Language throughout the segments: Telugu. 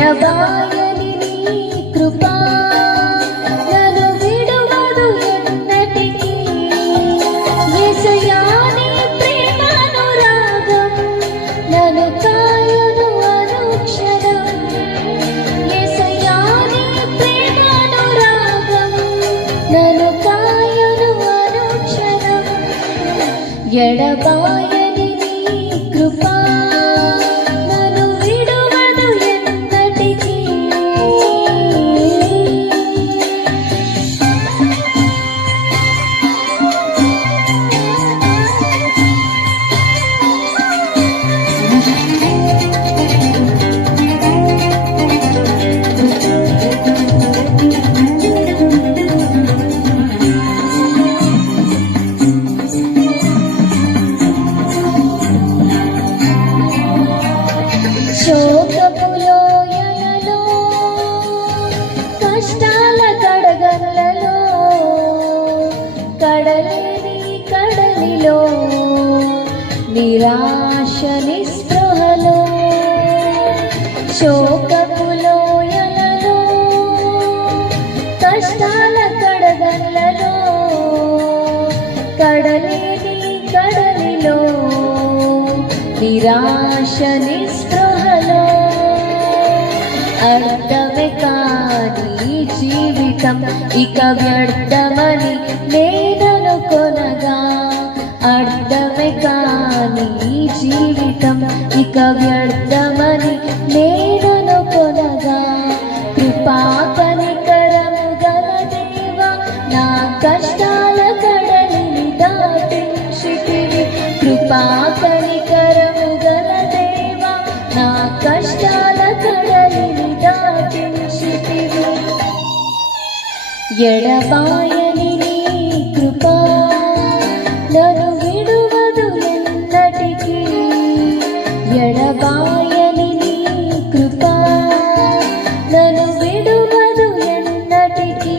ఎడబాయని నీ కృపా నన్ను విడువదు ఎన్నటికీ. యేసయ్యా నీ ప్రేమానురాగం నన్ను కాయును అనుక్షణం. యేసయ్యా నీ ప్రేమానురాగం నన్ను కాయును అనుక్షణం. ఎడబాయని నీ కృపా కష్టాల కడగళ్ళలో కడలేని కడలిలో నిరాశ నిస్పృహలో శోకపు లోయలలో కష్టాల కడగళ్ళలో కడలేని కడలిలో నిరాశ నిస్పృహలో అర్థమే కాని జీవితం ఇక వ్యర్థమని నేననుకొనగా. అర్థమే కాని జీవితం ఇక వ్యర్థమని నేననుకొనగా. కృపా కనికరము గల దేవా నా కష్టాల కడలిని దాటించితివి. కృపా కనికరము గల దేవా నా కష్టాల కడలిని దాటించితివి. ఎడబాయని నీ కృపా నన్ను విడువదు ఎన్నటికీ. ఎడబాయని నీ కృపా నన్ను విడువదు ఎన్నటికీ.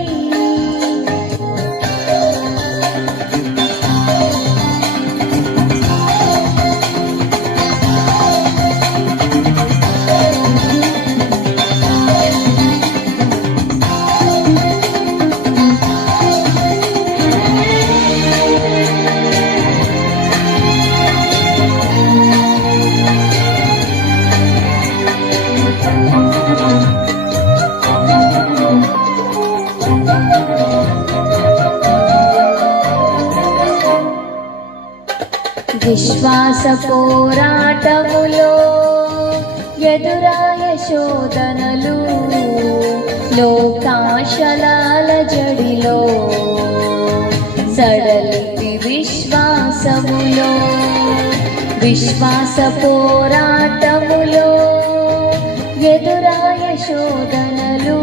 విశ్వాస పోరాటములో ఎదురాయ శోధనలు లోకాశలాల జడిలో సడలితి విశ్వాసములో. విశ్వాస పోరాటములో ఎదురాయ శోధనలు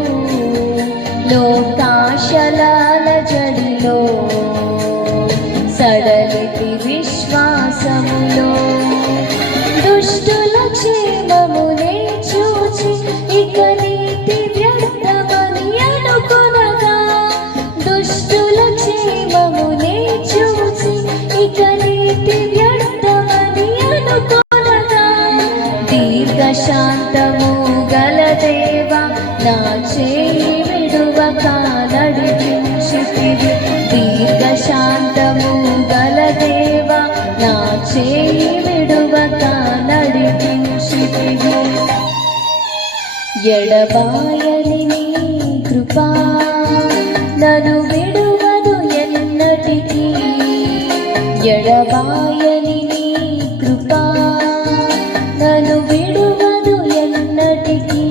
లోకాశలాల జడిలో సడలితి విశ్వాసములో. దుష్టుల క్షేమమునే చూచి ఇక నీతి వ్యర్థమని అనుకొనగా. దుష్టుల క్షేమమునే చూచి ఇక నీతి వ్యర్థమని అనుకొనగా. దీర్ఘశాంతము గల దేవా నా చేయి విడువక నడిపించితివి. దీర్ఘశాంతము గల దేవా నా చేయి విడువక నడిపించితివి. ఎడబాయని నీ కృపా నన్ను విడువదు ఎన్నటికీ. ఎడబాయని నీ కృపా నన్ను విడువదు ఎన్నటికీ.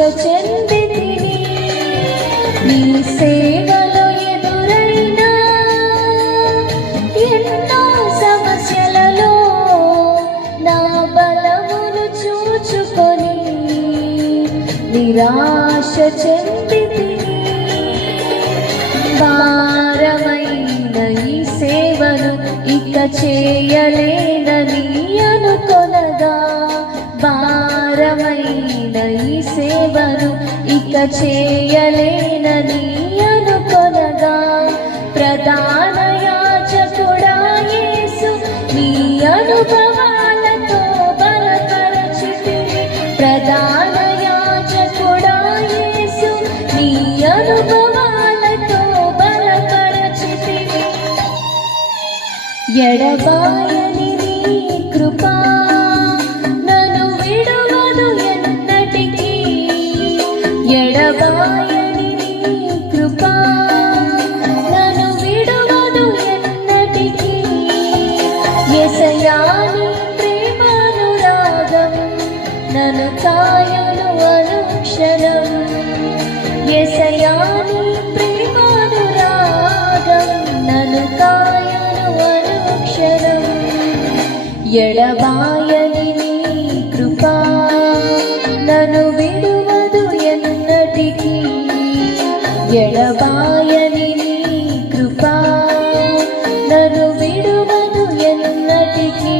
చెందితిని. నీ సేవలో ఎదురైన ఎన్నో సమస్యలలో నా బలమును చూచుకొని నిరాశ చెందితిని. భారమైన ఈ సేవను ఇక చేయలేనని అనుకొనగా, భారమైన ఈ సేవను ఇక చేయలేనని అనుకొనగా, ప్రధాన యాజకుడా యేసు నీ అనుభవాలతో బలపరచితివి. ప్రధాన యాజకుడా యేసు నీ అనుభవాలతో బలపరచితివి. ఎడబాయని నీ కృపా నన్ను విడువదు ఎన్నటికీ. ఎడబాయని నీ కృపా నన్ను విడువదు ఎన్నటికీ. యేసయ్యా నీ ప్రేమానురాగం నన్ను కాయను అనుక్షణం. యేసయ్యా నీ ప్రేమానురాగం నన్ను కాయను అనుక్షణం. ఎడబాయని నీ కృపా నన్ను విడువదు ఎన్నటికీ. ఎడబాయని నీ కృపా నన్ను విడువదు ఎన్నటికీ.